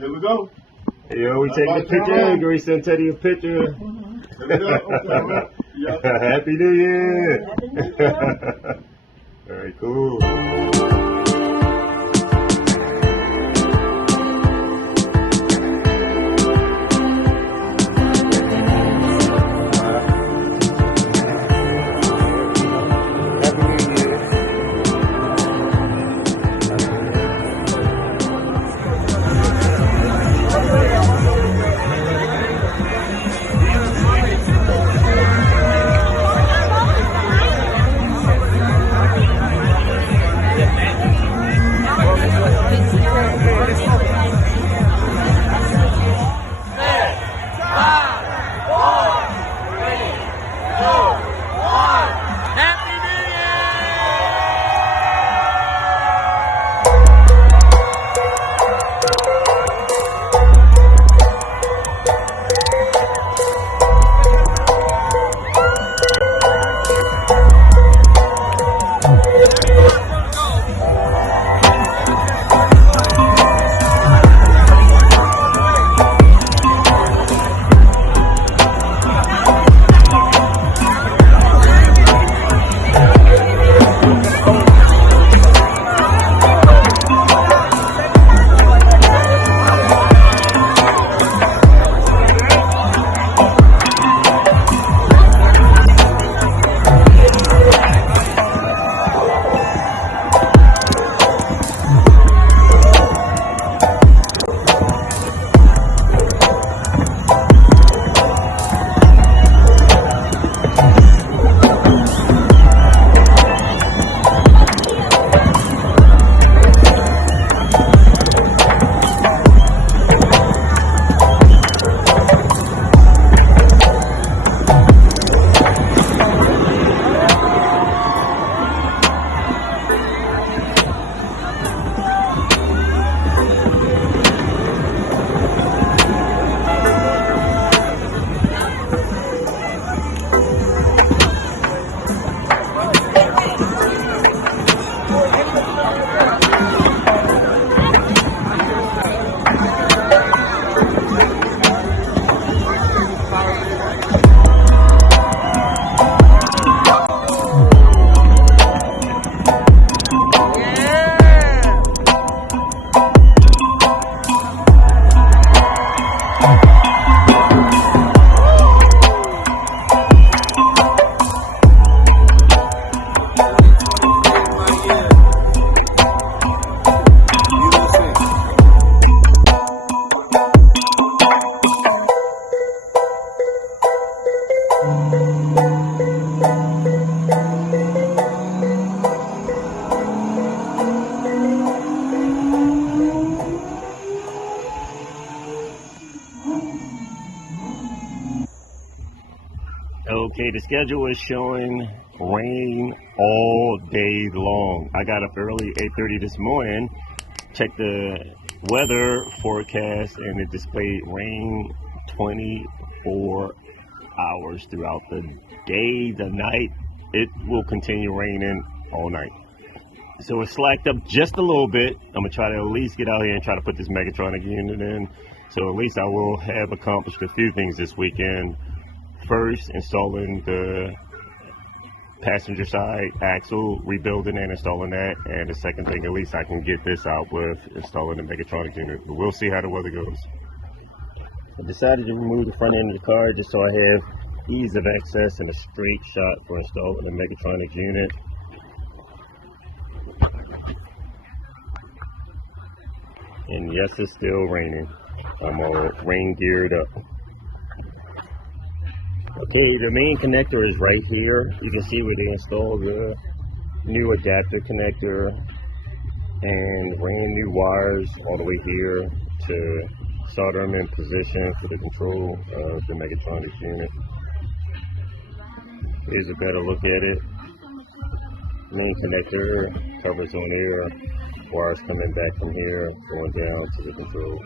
Here we go. Yo, we taking a picture. Gary sent Teddy a picture. Here we go. Okay. Yep. Happy New Year. Happy New Year. Very cool. Okay, the schedule is showing rain all day long. I got up early, 8:30 this morning, checked the weather forecast, and it displayed rain 24 hours throughout the day, the night. It will continue raining all night. So it's slacked up just a little bit. I'm gonna try to at least get out here and try to put this Megatronic unit in. So at least I will have accomplished a few things this weekend. First, installing the passenger side axle, rebuilding and installing that. And the second thing, at least I can get this out with installing the Megatronic unit. But we'll see how the weather goes. I decided to remove the front end of the car just so I have ease of access and a straight shot for installing the Megatronic unit. And yes, it's still raining. I'm all rain geared up. Okay, the main connector is right here. You can see where they installed the new adapter connector and ran new wires all the way here to solder them in position for the control of the Megatronic unit. Here's a better look at it. Main connector covers on here, wires coming back from here, going down to the control.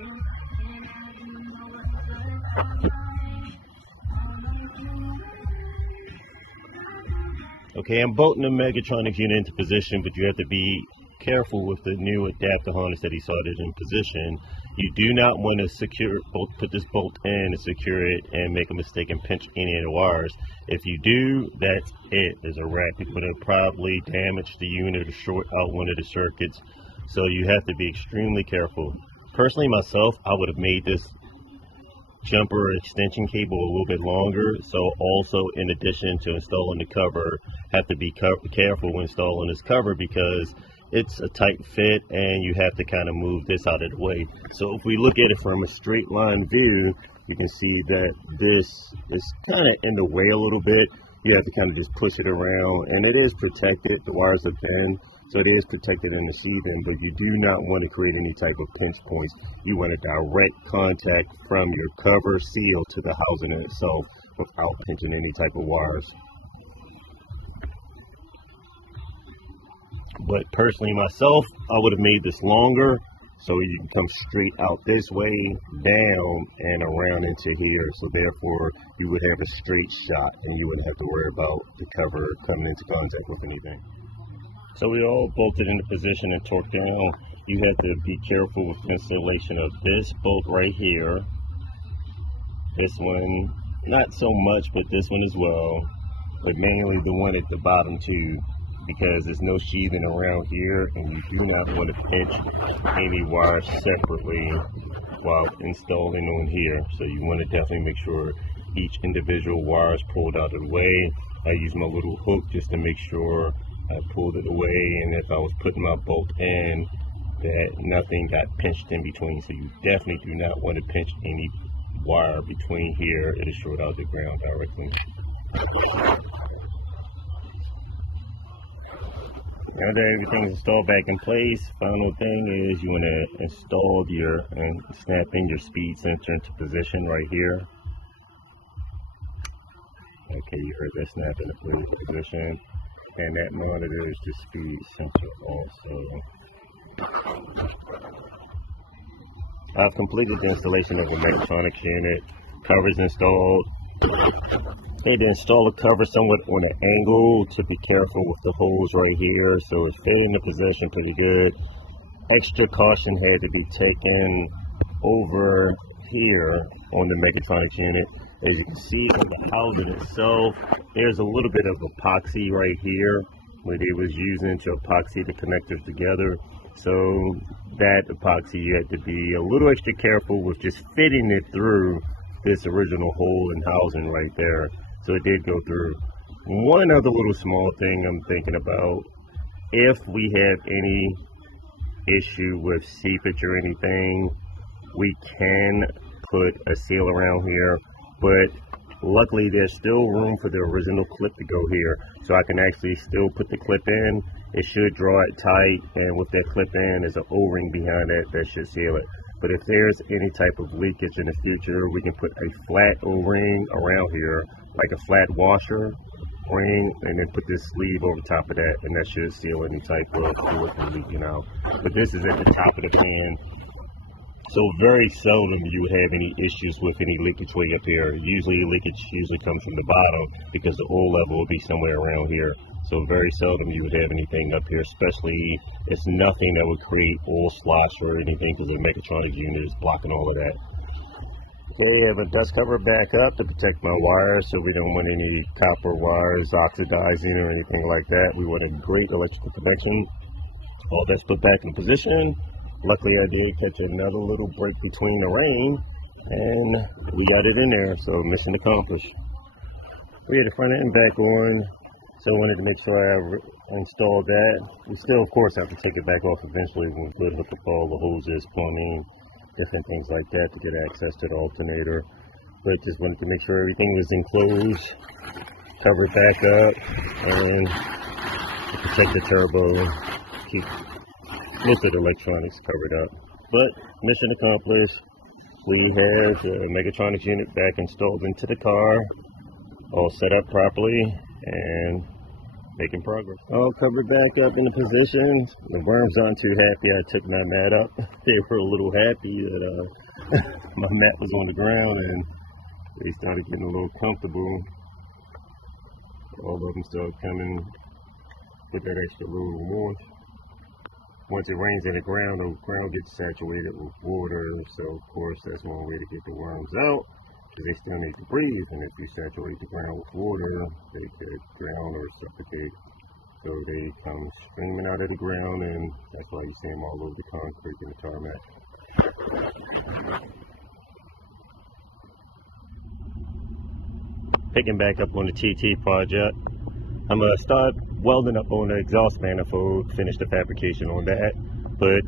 Okay, I'm bolting the Megatronic unit into position, but you have to be careful with the new adapter harness that he started in position. You do not want to put this bolt in and secure it and make a mistake and pinch any of the wires. If you do, that's it. There's a wrap. You're going to probably damage the unit or short out one of the circuits. So you have to be extremely careful. Personally, myself, I would have made this jumper extension cable a little bit longer. So also, in addition to installing the cover, have to be careful when installing this cover, because it's a tight fit and you have to kind of move this out of the way. So if we look at it from a straight line view, you can see that this is kind of in the way a little bit. You have to kind of just push it around, and it is protected. The wires are thin, so it is protected in the sheathing, but you do not want to create any type of pinch points. You want a direct contact from your cover seal to the housing itself without pinching any type of wires. But personally, myself, I would have made this longer so you can come straight out this way, down, and around into here. So therefore, you would have a straight shot and you wouldn't have to worry about the cover coming into contact with anything. So we all bolted into position and torqued down. You have to be careful with the installation of this bolt right here. This one, not so much, but this one as well. But mainly the one at the bottom too, because there's no sheathing around here, and you do not want to pinch any wires separately while installing on here. So you want to definitely make sure each individual wire is pulled out of the way. I use my little hook just to make sure I pulled it away, and if I was putting my bolt in, that nothing got pinched in between. So you definitely do not want to pinch any wire between here. It is short out the ground directly. Now that everything's installed back in place, final thing is you want to install and snap in your speed sensor into position right here. Okay, you heard that snap into position, and that monitors the speed sensor also. I've completed the installation of a Mechatronics unit. Cover's installed. I had to install the cover somewhat on an angle to be careful with the holes right here, so it's fitting the position pretty good. Extra caution had to be taken over here on the Mechatronics unit. As you can see on the housing itself, there's a little bit of epoxy right here where they was using to epoxy the connectors together. So that epoxy, you had to be a little extra careful with just fitting it through this original hole and housing right there. So it did go through. One other little small thing I'm thinking about, if we have any issue with seepage or anything, we can put a seal around here, but luckily there's still room for the original clip to go here, so I can actually still put the clip in. It should draw it tight, and with that clip in, there's an O-ring behind it that should seal it. But if there's any type of leakage in the future, we can put a flat O-ring around here, like a flat washer ring, and then put this sleeve over top of that, and that should seal any type of fluid from leaking out. But this is at the top of the pan, so very seldom you would have any issues with any leakage way up here. Usually leakage comes from the bottom because the oil level will be somewhere around here. So very seldom you would have anything up here, especially it's nothing that would create oil slosh or anything, because the Mechatronics unit is blocking all of that. Okay, I have a dust cover back up to protect my wires, so we don't want any copper wires oxidizing or anything like that. We want a great electrical connection. All that's put back in position. Luckily I did catch another little break between the rain, and we got it in there, so mission accomplished. We had the front end back on, so I wanted to make sure I installed that. We still, of course, have to take it back off eventually when we hook up all the hoses, plumbing, different things like that to get access to the alternator. But just wanted to make sure everything was enclosed, cover it back up, and protect the turbo, keep most of the electronics covered up. But mission accomplished. We have the Mechatronics unit back installed into the car, all set up properly, and making progress. All covered back up in the positions. The worms aren't too happy I took my mat up. They were a little happy that my mat was on the ground, and they started getting a little comfortable. All of them started coming with that extra little warmth. once it rains in the ground gets saturated with water. So of course that's one way to get the worms out, because they still need to breathe. And if you saturate the ground with water, they could drown or suffocate. So they come screaming out of the ground, and that's why you see them all over the concrete and the tarmac. Picking back up on the TT project, I'm going to start welding up on the exhaust manifold, finish the fabrication on that. But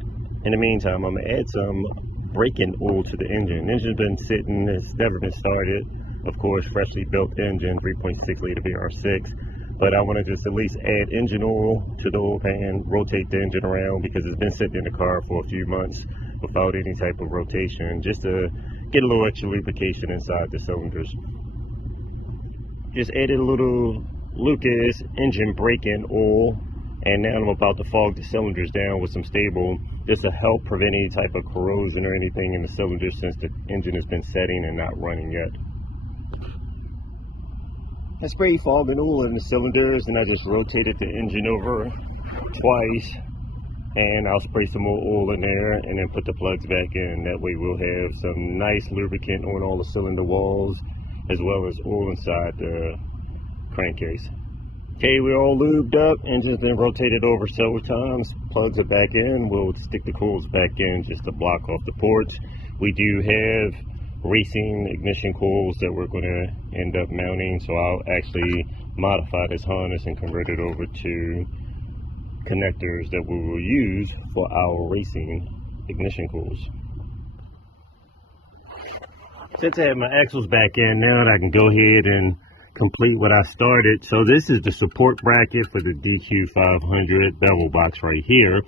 in the meantime, I'm going to add some braking oil to the engine. The engine's been sitting, it's never been started. Of course, freshly built engine, 3.6 liter VR6. But I want to just at least add engine oil to the oil pan, rotate the engine around, because it's been sitting in the car for a few months without any type of rotation, just to get a little extra lubrication inside the cylinders. Just added a little Lucas engine braking oil, and now I'm about to fog the cylinders down with some stable, just to help prevent any type of corrosion or anything in the cylinders, since the engine has been setting and not running yet. I sprayed fogging oil in the cylinders, and I just rotated the engine over twice, and I'll spray some more oil in there and then put the plugs back in. That way we'll have some nice lubricant on all the cylinder walls, as well as oil inside the crankcase. Okay, we're all lubed up, engine's been rotated over several times, plugs are back in. We'll stick the coils back in just to block off the ports. We do have racing ignition coils that we're going to end up mounting, so I'll actually modify this harness and convert it over to connectors that we will use for our racing ignition coils. Since I have my axles back in now, I can go ahead and complete what I started. So this is the support bracket for the Dq500 bevel box right here,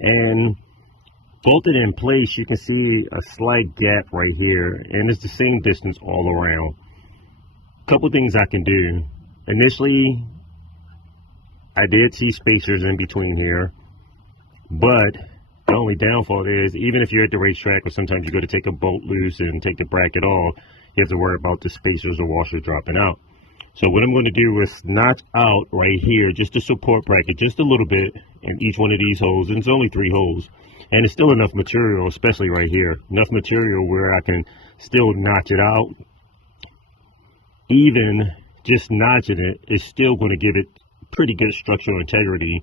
and bolted in place, you can see a slight gap right here, and it's the same distance all around. Couple things I can do. Initially, I did see spacers in between here, but the only downfall is, even if you're at the racetrack or sometimes you go to take a bolt loose and take the bracket off, you have to worry about the spacers or washers dropping out. So what I'm going to do is notch out right here just the support bracket just a little bit in each one of these holes, and it's only 3 holes. And it's still enough material, especially right here, enough material where I can still notch it out. Even just notching it is still going to give it pretty good structural integrity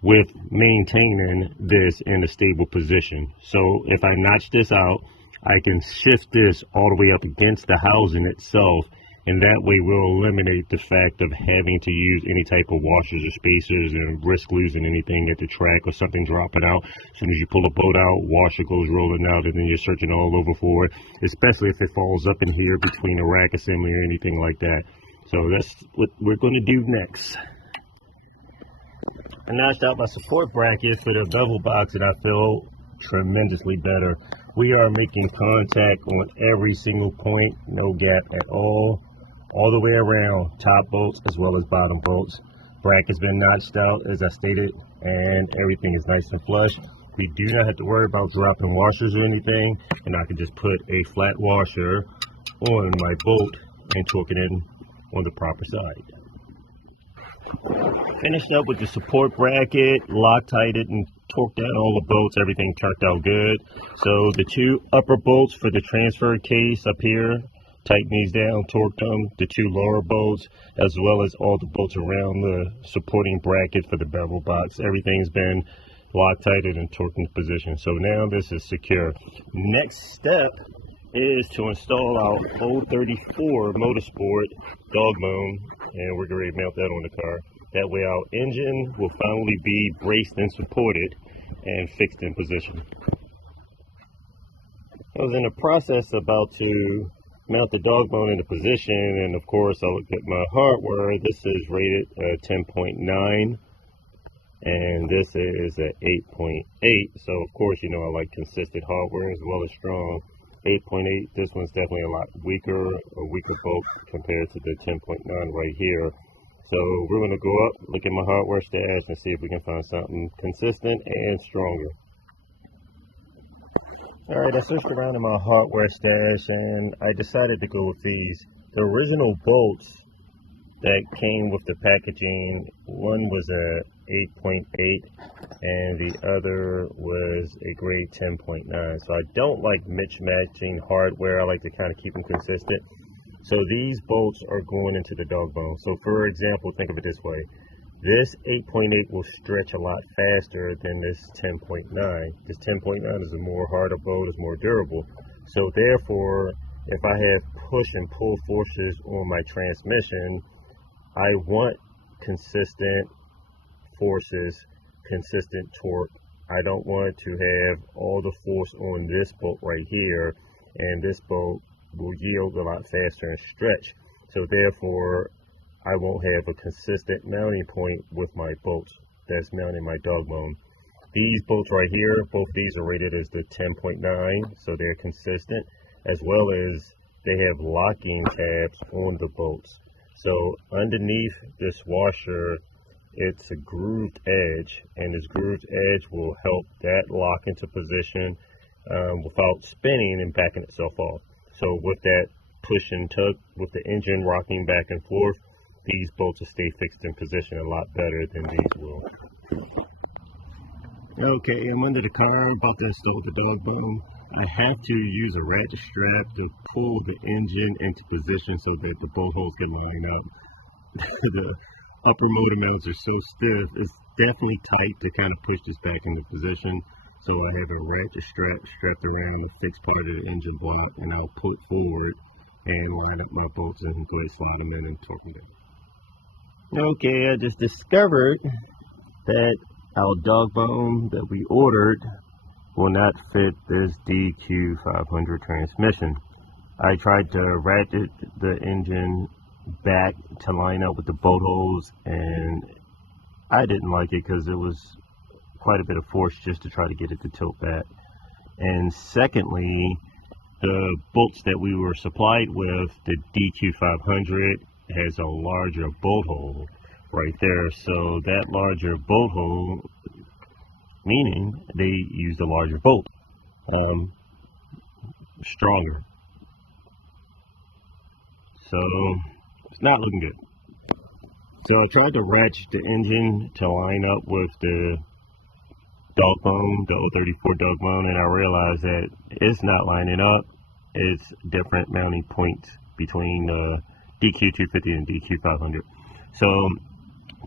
with maintaining this in a stable position. So if I notch this out, I can shift this all the way up against the housing itself, and that way we'll eliminate the fact of having to use any type of washers or spacers and risk losing anything at the track or something dropping out. As soon as you pull a boat out, washer goes rolling out, and then you're searching all over for it, especially if it falls up in here between a rack assembly or anything like that. So that's what we're going to do next. I notched out my support bracket for the bevel box, and I feel tremendously better. We are making contact on every single point, no gap at all the way around, top bolts as well as bottom bolts. Bracket's been notched out as I stated, and everything is nice and flush. We do not have to worry about dropping washers or anything, and I can just put a flat washer on my bolt and torque it in on the proper side. Finished up with the support bracket, Loctited and torqued down all the bolts. Everything turned out good. So the 2 upper bolts for the transfer case up here, tighten these down, torqued them. The 2 lower bolts, as well as all the bolts around the supporting bracket for the bevel box, everything's been Loctited and torqued into position. So now this is secure. Next step is to install our 034 Motorsport dogbone, and we're going to mount that on the car. That way our engine will finally be braced and supported and fixed in position. I was in the process about to mount the dogbone into position, and of course I looked at my hardware. This is rated 10.9 and this is at 8.8. So of course, you know, I like consistent hardware as well as strong. 8.8, this one's definitely a lot weaker, a weaker bolt compared to the 10.9 right here. So we're going to go up, look at my hardware stash, and see if we can find something consistent and stronger. Alright, I searched around in my hardware stash and I decided to go with these. The original bolts that came with the packaging, one was a 8.8 and the other was a grade 10.9. So I don't like mismatching hardware. I like to kind of keep them consistent. So these bolts are going into the dog bone. So for example, think of it this way. This 8.8 will stretch a lot faster than this 10.9. This 10.9 is a more harder bolt, it's more durable. So therefore, if I have push and pull forces on my transmission, I want consistent forces, consistent torque. I don't want to have all the force on this bolt right here, and this bolt will yield a lot faster and stretch. So therefore, I won't have a consistent mounting point with my bolts that's mounting my dog bone. These bolts right here, both these are rated as the 10.9, so they're consistent, as well as they have locking tabs on the bolts. So underneath this washer, it's a grooved edge, and this grooved edge will help that lock into position without spinning and backing itself off. So with that push and tug, with the engine rocking back and forth, these bolts will stay fixed in position a lot better than these will. Okay, I'm under the car, I'm about to install the dog bone. I have to use a ratchet strap to pull the engine into position so that the bolt holes can line up. The upper motor mounts are so stiff, it's definitely tight to kind of push this back into position. So I have a ratchet strap strapped around the fixed part of the engine block, and I'll pull it forward and line up my bolts and go ahead, slide them in and torque them down. Okay, I just discovered that our dog bone that we ordered will not fit this Dq500 transmission. I tried to ratchet the engine back to line up with the bolt holes, and I didn't like it because it was quite a bit of force just to try to get it to tilt back. And secondly, the bolts that we were supplied with, the Dq500, has a larger bolt hole right there. So that larger bolt hole, meaning they used a larger bolt, stronger. So it's not looking good. So I tried to ratchet the engine to line up with the dog bone, the 034 dog bone, and I realized that it's not lining up. It's different mounting points between DQ250 and DQ500. So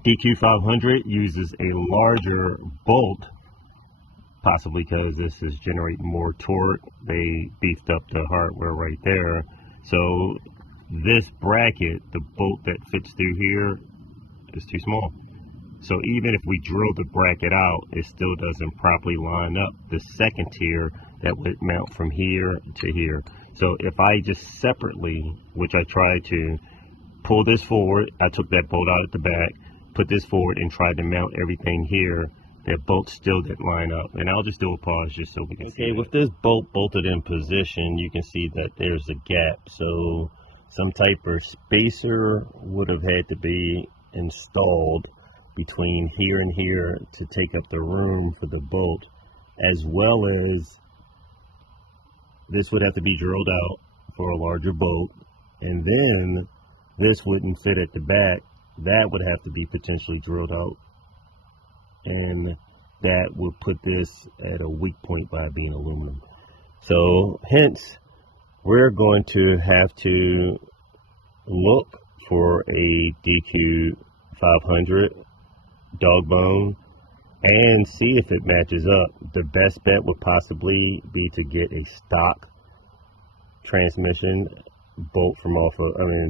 DQ500 uses a larger bolt, possibly because this is generating more torque. They beefed up the hardware right there. So this bracket, the bolt that fits through here, is too small. So even if we drill the bracket out, it still doesn't properly line up the second tier that would mount from here to here. So if I just separately, which I tried to pull this forward, I took that bolt out at the back, put this forward and tried to mount everything here, that bolt still didn't line up. And I'll just do a pause just so we can see. Okay, with this bolt bolted in position, you can see that there's a gap. So some type of spacer would have had to be installed between here and here to take up the room for the bolt, as well as this would have to be drilled out for a larger bolt, and then this wouldn't fit at the back. That would have to be potentially drilled out, and that would put this at a weak point by being aluminum. So hence, we're going to have to look for a DQ500 dog bone and see if it matches up. The best bet would possibly be to get a stock transmission bolt from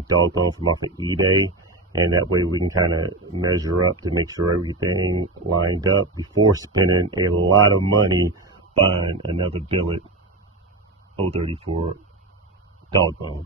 dog bone from off of eBay, and that way we can kind of measure up to make sure everything lined up before spending a lot of money buying another billet 034 dog bone.